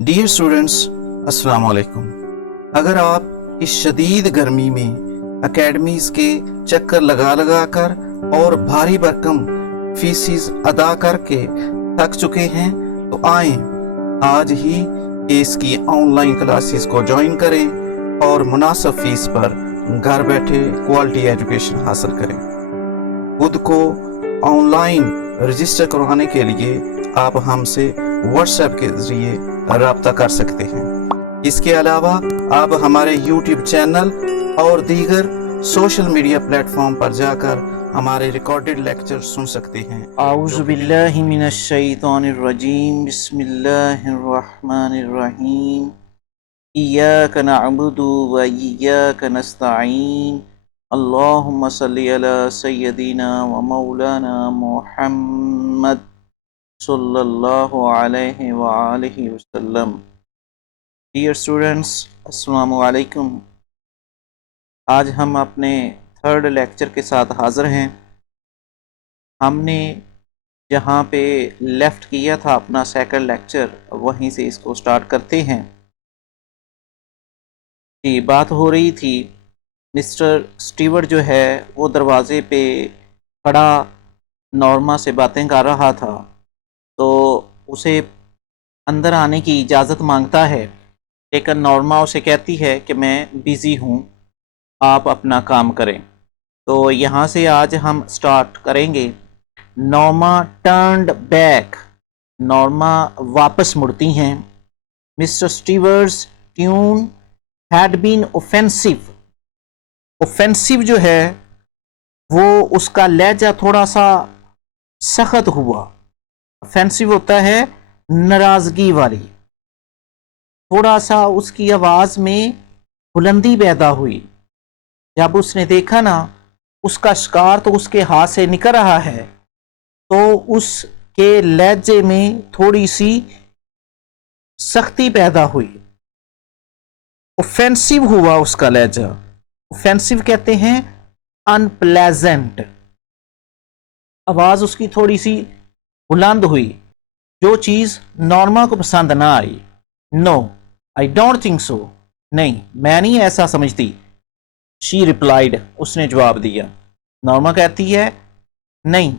Dear students, अस्सलाम वालेकुम। अगर आप इस शदीद गर्मी में एकेडमीज के चक्कर लगा लगा कर और भारी भरकम फीसिस अदा करके थक चुके हैं तो आए आज ही इसकी ऑनलाइन क्लासेस को ज्वाइन करें और मुनासिब फीस पर घर बैठे क्वालिटी एजुकेशन हासिल करें। खुद को ऑनलाइन रजिस्टर करवाने के लिए आप हमसे व्हाट्सएप के जरिए राब्ता कर सकते हैं। इसके अलावा आप हमारे यूट्यूब चैनल और दीगर सोशल मीडिया प्लेटफॉर्म पर जाकर हमारे रिकॉर्डेड लेक्चर सुन सकते हैं। आऊज़ु बिल्लाहि मिनश शैतानिर रजीम, बिस्मिल्लाहिर रहमानिर रहीम। इय्याका नअबुदु व इय्याका नस्तईन। अल्लाहुम्मा सल्लि अला सय्यदिना व मौलाना मुहम्मद सल्लल्लाहु अलैहि व आलिहि वसल्लम। डियर स्टूडेंट्स, अस्सलामु अलैकुम। आज हम अपने थर्ड लेक्चर के साथ हाज़िर हैं। हमने जहाँ पे लेफ़्ट किया था अपना सेकंड लेक्चर, वहीं से इसको स्टार्ट करते हैं। कि बात हो रही थी, मिस्टर स्टीवर्ट जो है वो दरवाज़े पे खड़ा नॉर्मा से बातें कर रहा था, तो उसे अंदर आने की इजाज़त मांगता है, लेकिन नॉर्मा उसे कहती है कि मैं बिज़ी हूँ, आप अपना काम करें। तो यहाँ से आज हम स्टार्ट करेंगे। नॉर्मा टर्न्ड बैक, नॉर्मा वापस मुड़ती हैं। Mister Stewart's tone had been offensive, offensive जो है वो उसका लहजा थोड़ा सा सख्त हुआ। ऑफेंसिव होता है नाराज़गी वाली, थोड़ा सा उसकी आवाज़ में बुलंदी पैदा हुई जब उसने देखा ना उसका शिकार तो उसके हाथ से निकल रहा है, तो उसके लहजे में थोड़ी सी सख्ती पैदा हुई। ऑफेंसिव हुआ उसका लहजा। ऑफेंसिव कहते हैं अनप्लेजेंट। आवाज़ उसकी थोड़ी सी बुलंद हुई, जो चीज़ नॉर्मा को पसंद ना आई। No I don't think so, नहीं मैं नहीं ऐसा समझती। शी रिप्लाइड, उसने जवाब दिया। नॉर्मा कहती है नहीं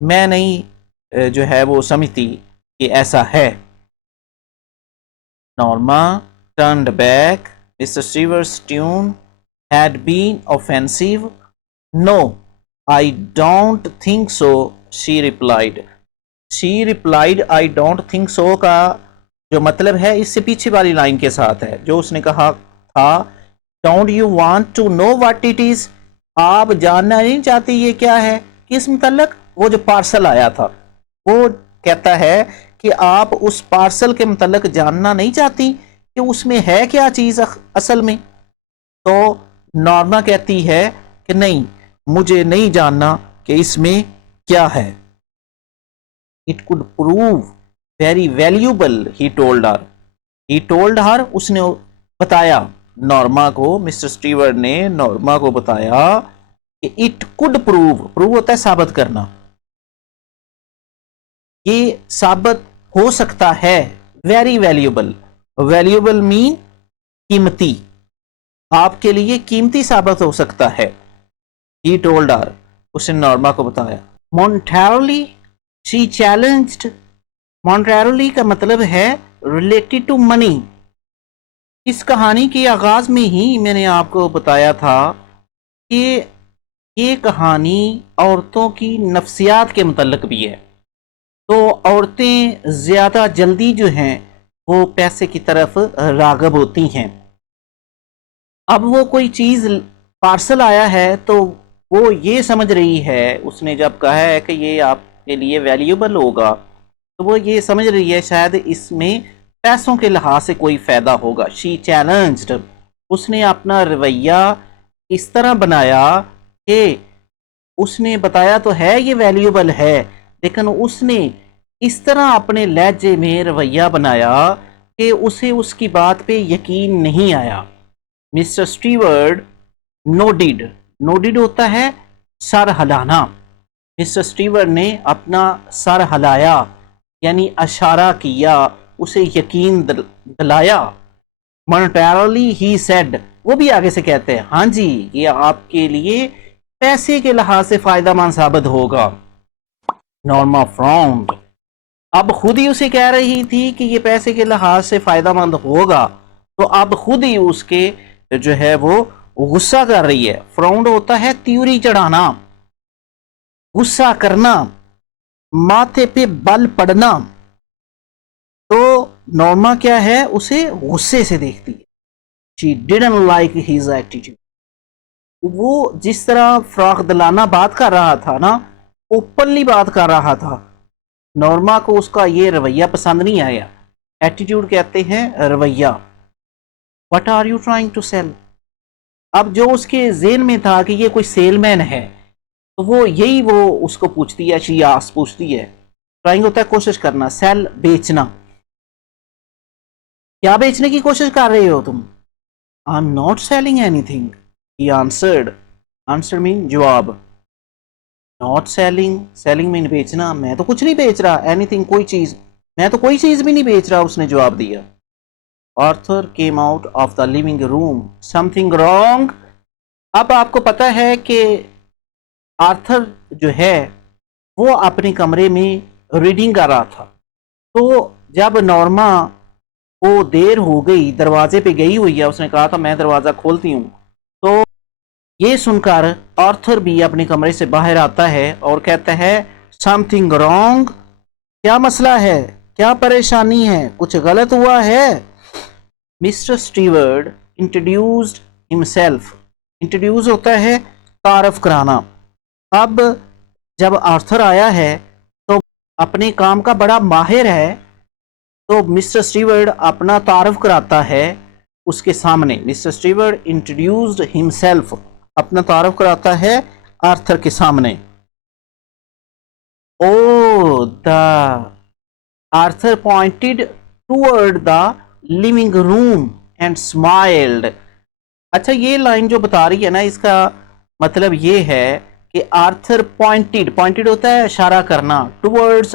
मैं नहीं जो है वो समझती कि ऐसा है। Norma turned back. Mr. Stewart's tune had been offensive. No, I don't think so, she replied. She replied, I don't think so का जो मतलब है इससे पीछे वाली लाइन के साथ है, जो उसने कहा था Don't you want to know what it is? आप जानना नहीं चाहते ये क्या है? किस मुतल्लक? वो जो पार्सल आया था, वो कहता है कि आप उस पार्सल के मुतल्लक जानना नहीं चाहती कि उसमें है क्या चीज़ असल में। तो नॉर्मा कहती है कि नहीं मुझे नहीं जानना कि इसमें क्या है। It could prove very valuable, he told her. He told her, उसने बताया नॉर्मा को, मिस्टर स्टीवर्ट ने नॉर्मा को बताया कि इट कुड प्रूव, प्रूव होता है साबित करना, ये साबित हो सकता है। वेरी वैल्यूबल, वैल्यूबल मीन कीमती, आपके लिए कीमती साबित हो सकता है। ही टोल्ड हर, उसने नॉर्मा को बताया। मॉन्टेरली शी चैलेंज्ड, मॉन्टेरली का मतलब है रिलेटेड टू मनी। इस कहानी के आगाज में ही मैंने आपको बताया था कि ये कहानी औरतों की नफ्सियात के मुतल्लिक भी है। तो औरतें ज़्यादा जल्दी जो हैं वो पैसे की तरफ राग़िब होती हैं। अब वो कोई चीज़ पार्सल आया है तो वो ये समझ रही है, उसने जब कहा है कि ये आपके लिए वैल्यूबल होगा, तो वो ये समझ रही है शायद इसमें पैसों के लिहाज से कोई फ़ायदा होगा। शी चैलेंज्ड, उसने अपना रवैया इस तरह बनाया कि उसने बताया तो है ये वैल्यूबल है, लेकिन उसने इस तरह अपने लहजे में रवैया बनाया कि उसे उसकी बात पे यकीन नहीं आया। मिस्टर स्टीवर्ट नोडिड, नोडिड होता है सर हिलाना। मिस्टर स्टीवर्ट ने अपना सर हिलाया, यानी इशारा किया उसे यकीन दिलाया। मोनेटरली ही सेड, वो भी आगे से कहते हैं हाँ जी ये आपके लिए पैसे के लिहाज से फायदेमंद साबित होगा। नॉर्मा फ्राउंड, अब खुद ही उसे कह रही थी कि ये पैसे के लिहाज से फायदेमंद होगा, तो अब खुद ही उसके जो है वो गुस्सा कर रही है। फ्राउंड होता है त्यूरी चढ़ाना, गुस्सा करना, माथे पे बल पड़ना। तो नॉर्मा क्या है, उसे गुस्से से देखती है। She didn't like his attitude, वो जिस तरह फ्राख दिलाना बात कर रहा था ना, ओपनली बात कर रहा था, नॉर्मा को उसका ये रवैया पसंद नहीं आया। एटीट्यूड कहते हैं रवैया। What are you trying to sell, अब जो उसके जेन में था कि ये कोई सेलमैन है, तो वो यही वो उसको पूछती है, शियास पूछती है। ट्राइंग होता है कोशिश करना, सेल बेचना। क्या बेचने की कोशिश कर रहे हो तुम? I am not selling anything, he answered. Answer mean जवाब, नॉट सेलिंग, सेलिंग मीन बेचना, मैं तो कुछ नहीं बेच रहा। एनीथिंग कोई चीज, मैं तो कोई चीज भी नहीं बेच रहा, उसने जवाब दिया। Arthur came out of the living room, something wrong. अब आपको पता है कि आर्थर जो है वो अपने कमरे में रीडिंग कर रहा था। तो जब नॉर्मा को देर हो गई, दरवाजे पे गई हुई है, उसने कहा था मैं दरवाजा खोलती हूँ, तो ये सुनकर आर्थर भी अपने कमरे से बाहर आता है और कहता है समथिंग रॉन्ग, क्या मसला है, क्या परेशानी है, कुछ गलत हुआ है? Mister steward introduced himself, introduce होता है तारफ कराना। अब जब आर्थर आया है तो अपने काम का बड़ा माहिर है, तो मिस्टर स्टीवर्ड अपना तारफ कराता है उसके सामने। मिस्टर स्टीवर्ड इंट्रोड्यूस्ड हिमसेल्फ, अपना तारफ कराता है आर्थर के सामने। Oh the Arthur pointed toward the living room and smiled. अच्छा, ये लाइन जो बता रही है ना, इसका मतलब ये है कि आर्थर पॉइंटेड, पॉइंटेड होता है इशारा करना, टूवर्ड्स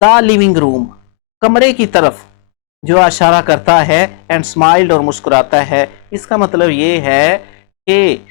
द लिविंग रूम, कमरे की तरफ जो इशारा करता है, एंड स्माइल्ड और मुस्कुराता है। इसका मतलब ये है कि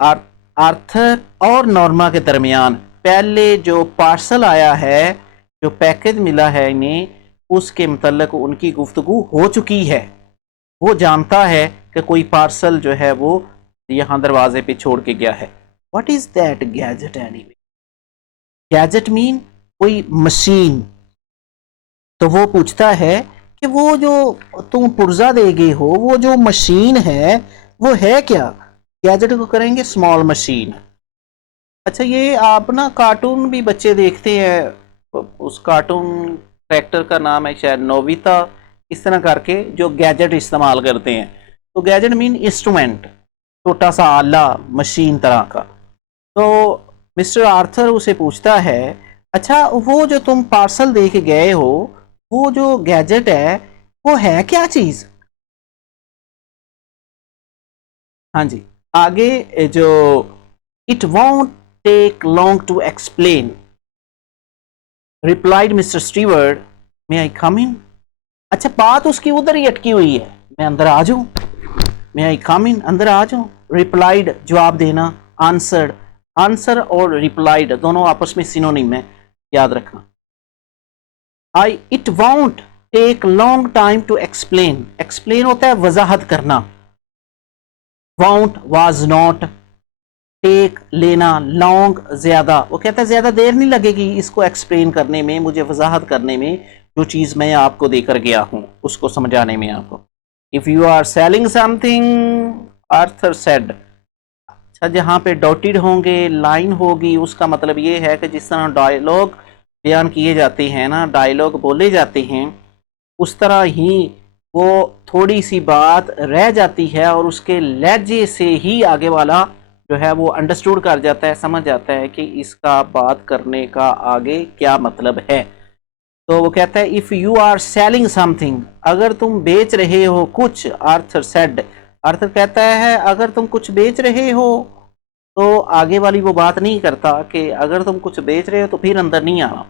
आर्थर और नॉर्मा के दरमियान पहले जो पार्सल आया है, जो पैकेज मिला है इन्हें, उसके मतलब उनकी गुफ्तगू हो चुकी है। वो जानता है कि कोई पार्सल जो है वो यहाँ दरवाजे पे छोड़ के गया है। What is that gadget anyway? Gadget mean कोई मशीन। तो वो पूछता है कि वो जो तुम पुर्जा दे गए हो, वो जो मशीन है वो है क्या? गैजेट को करेंगे स्मॉल मशीन। अच्छा, ये आप ना कार्टून भी बच्चे देखते हैं, उस कार्टून कैरेक्टर का नाम है शायद नोबिता, इस तरह करके जो गैजेट इस्तेमाल करते हैं। तो गैजेट मीन इंस्ट्रूमेंट, छोटा सा आला, मशीन तरह का। तो मिस्टर आर्थर उसे पूछता है अच्छा वो जो तुम पार्सल दे के गए हो, वो जो गैजेट है वो है क्या चीज? हाँ जी, आगे जो it won't take long to explain, replied mister Steward, may I come in? अच्छा, बात उसकी उधर ही अटकी हुई है, मैं अंदर आ जाऊं? मे आई कम इन, अंदर आ जाऊं? रिप्लाइड जवाब देना, आंसर्ड, आंसर और रिप्लाइड दोनों आपस में सिनोनिम है, याद रखना। I it won't take long time to explain, explain होता है वजाहत करना, वॉन्ट वाज नॉट, टेक लेना, लॉन्ग ज्यादा, वो कहता है ज्यादा देर नहीं लगेगी इसको एक्सप्लेन करने में, मुझे वजाहत करने में, जो चीज मैं आपको देकर गया हूं उसको समझाने में आपको। If you are selling something, Arthur said. अच्छा, जहां पे डॉटेड होंगे, लाइन होगी, उसका मतलब ये है कि जिस तरह डायलॉग बयान किए जाते हैं ना, डायलॉग बोले जाते हैं, उस तरह ही वो थोड़ी सी बात रह जाती है और उसके लहजे से ही आगे वाला जो है वो अंडरस्टूड कर जाता है, समझ जाता है कि इसका बात करने का आगे क्या मतलब है। तो वो कहता है if you are selling something, अगर तुम बेच रहे हो कुछ, आर्थर सेड, आर्थर कहता है अगर तुम कुछ बेच रहे हो, तो आगे वाली वो बात नहीं करता कि अगर तुम कुछ बेच रहे हो तो फिर अंदर नहीं आना।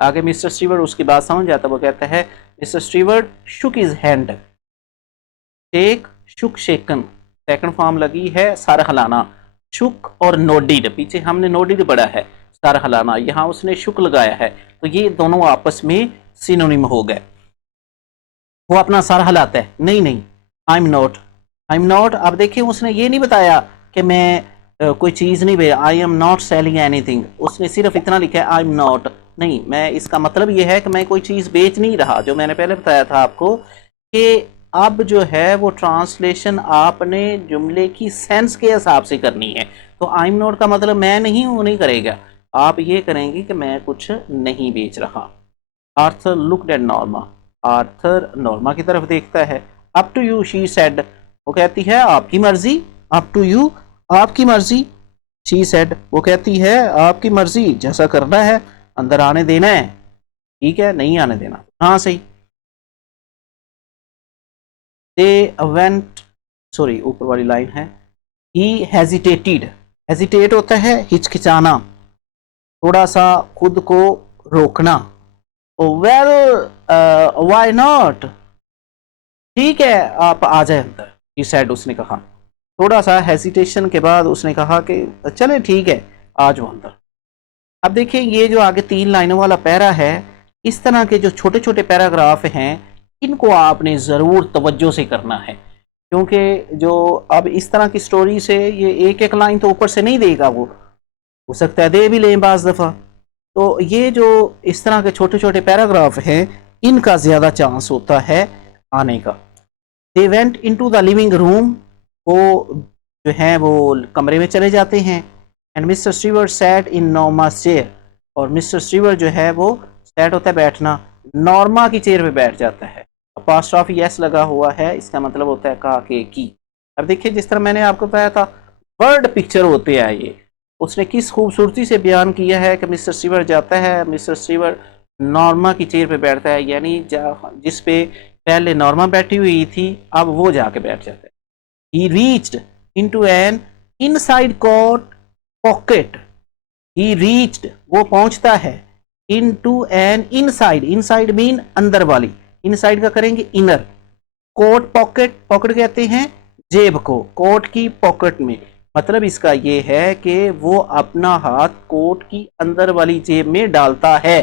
आगे मिस्टर स्टीवर्ड उसकी बात समझ जाता है, वो कहता है mister Stewart shook his hand. Take, shook, shaken, second form लगी है सर हिलाना। शुक और नोडिड, पीछे हमने नोडिड पढ़ा है सर हिलाना, यहाँ उसने शुक लगाया है, तो ये दोनों आपस में सिनोनिम हो गए। वो अपना सर हिलाता है, नहीं नहीं, I am not, I am not. अब देखिए उसने ये नहीं बताया कि मैं कोई चीज़ नहीं भेजा, I am not selling anything, उसने सिर्फ इतना लिखा है आई एम नॉट। नहीं, मैं इसका मतलब ये है कि मैं कोई चीज़ बेच नहीं रहा, जो मैंने पहले बताया था आपको कि अब जो है वो ट्रांसलेशन आपने जुमले की सेंस के हिसाब से करनी है। तो आई एम नॉट का मतलब मैं नहीं हूँ नहीं करेगा, आप ये करेंगे कि मैं कुछ नहीं बेच रहा। Arthur looked at Norma, Arthur Norma की तरफ देखता है। Up to you she said, वो कहती है आपकी मर्जी। अप टू यू, आपकी मर्जी। शी सेड, वो कहती है आपकी मर्जी, जैसा करना है। अंदर आने देना है, ठीक है, नहीं आने देना, हाँ सही। दे वेंट, सॉरी ऊपर वाली लाइन है, ही हेजिटेटेड, हेजिटेट होता है हिचकिचाना, थोड़ा सा खुद को रोकना। वेल व्हाई नॉट, ठीक है आप आ जाए अंदर, ही सेड, उसने कहा। थोड़ा सा हेजिटेशन के बाद उसने कहा कि चले ठीक है आ जाओ अंदर। अब देखिए ये जो आगे 3 लाइनों वाला पैरा है, इस तरह के जो छोटे छोटे पैराग्राफ हैं इनको आपने ज़रूर तवज्जो से करना है, क्योंकि जो अब इस तरह की स्टोरी से ये एक एक लाइन तो ऊपर से नहीं देगा, वो हो सकता है दे भी लें बाज़ दफ़ा। तो ये जो इस तरह के छोटे छोटे पैराग्राफ हैं इनका ज़्यादा चांस होता है आने का। They went into the living room, वो जो है वो कमरे में चले जाते हैं। And mister Stewart sat in Norma's chair, और मिस्टर स्टीवर्ट जो है वो सैट होता है बैठना, नॉर्मा की चेयर पे बैठ जाता है। अपॉस्ट्रोफी एस लगा हुआ है, इसका मतलब होता है का के की। अब देखिए जिस तरह मैंने आपको बताया था वर्ड पिक्चर होते हैं ये, उसने किस खूबसूरती से बयान किया है कि मिस्टर स्टीवर्ट जाता है, मिस्टर स्टीवर्ट नॉर्मा की चेयर पे बैठता है, यानी जिस पे पहले नॉर्मा बैठी हुई थी अब वो जाके बैठ जाता है। He reached into an inside coat pocket. He reached, वो पहुंचता है, into an inside, inside mean अंदर वाली, inside का करेंगे inner, कोट पॉकेट, पॉकेट कहते हैं जेब को, कोट की पॉकेट में, मतलब इसका ये है कि वो अपना हाथ कोट की अंदर वाली जेब में डालता है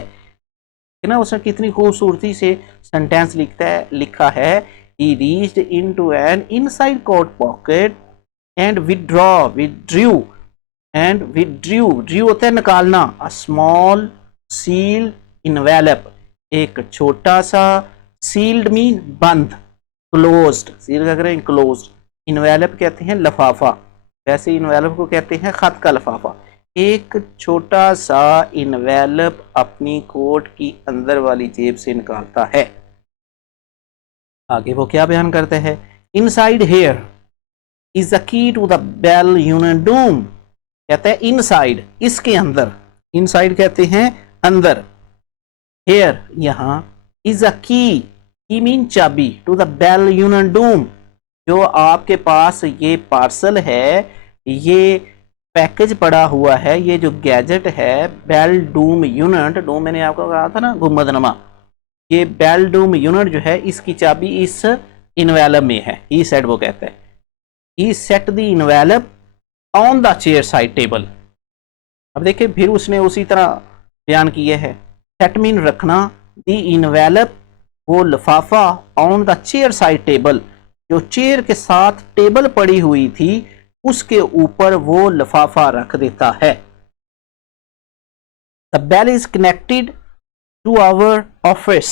ना। उसने कितनी खूबसूरती से सेंटेंस लिखा है, he reached into an inside coat pocket and withdrew होता है निकालना, a small sealed envelope, एक छोटा सा, sealed मीन बंद, closed सील का करें closed, envelope कहते हैं लफाफा, वैसे envelope को कहते हैं खत का लफाफा। एक छोटा सा envelope अपनी कोट की अंदर वाली जेब से निकालता है। आगे वो क्या बयान करते हैं, inside here is the key to the bell unit doom, कहते हैं इनसाइड इसके अंदर, इनसाइड कहते हैं अंदर, हेयर यहाँ, इज अ की मीन चाबी, to the bell unit doom, जो आपके पास ये पार्सल है, ये पैकेज पड़ा हुआ है, ये जो गैजेट है बेल डूम यूनिट, डूम मैंने आपको कहा था ना गुम्बदनमा, ये बेल डूम यूनिट जो है इसकी चाबी इस इनवेलप में है। ही सेड, वो कहता है, he set the envelope on the chair side table. अब देखिए फिर उसने उसी तरह बयान किया है, सेट मीन रखना, द इनवेलप वो लिफाफा, on the chair side table, जो चेयर के साथ टेबल पड़ी हुई थी उसके ऊपर वो लिफाफा रख देता है। The bell is connected to our office,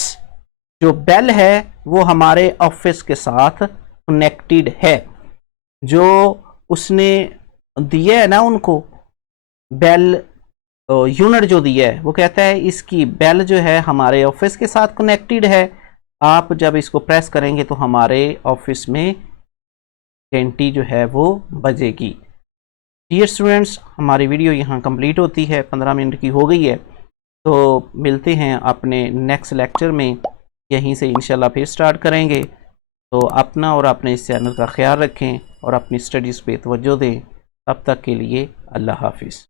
जो बेल है वो हमारे ऑफिस के साथ कनेक्टेड है, जो उसने दिया है ना उनको बेल यूनिट जो दिया है, वो कहता है इसकी बेल जो है हमारे ऑफिस के साथ कनेक्टेड है, आप जब इसको प्रेस करेंगे तो हमारे ऑफिस में घंटी जो है वो बजेगी। डियर स्टूडेंट्स, हमारी वीडियो यहाँ कंप्लीट होती है, 15 मिनट की हो गई है, तो मिलते हैं अपने नेक्स्ट लेक्चर में, यहीं से इंशाल्लाह फिर स्टार्ट करेंगे। तो अपना और अपने इस चैनल का ख्याल रखें और अपनी स्टडीज़ पे तवज्जो दें। तब तक के लिए अल्लाह हाफिज़।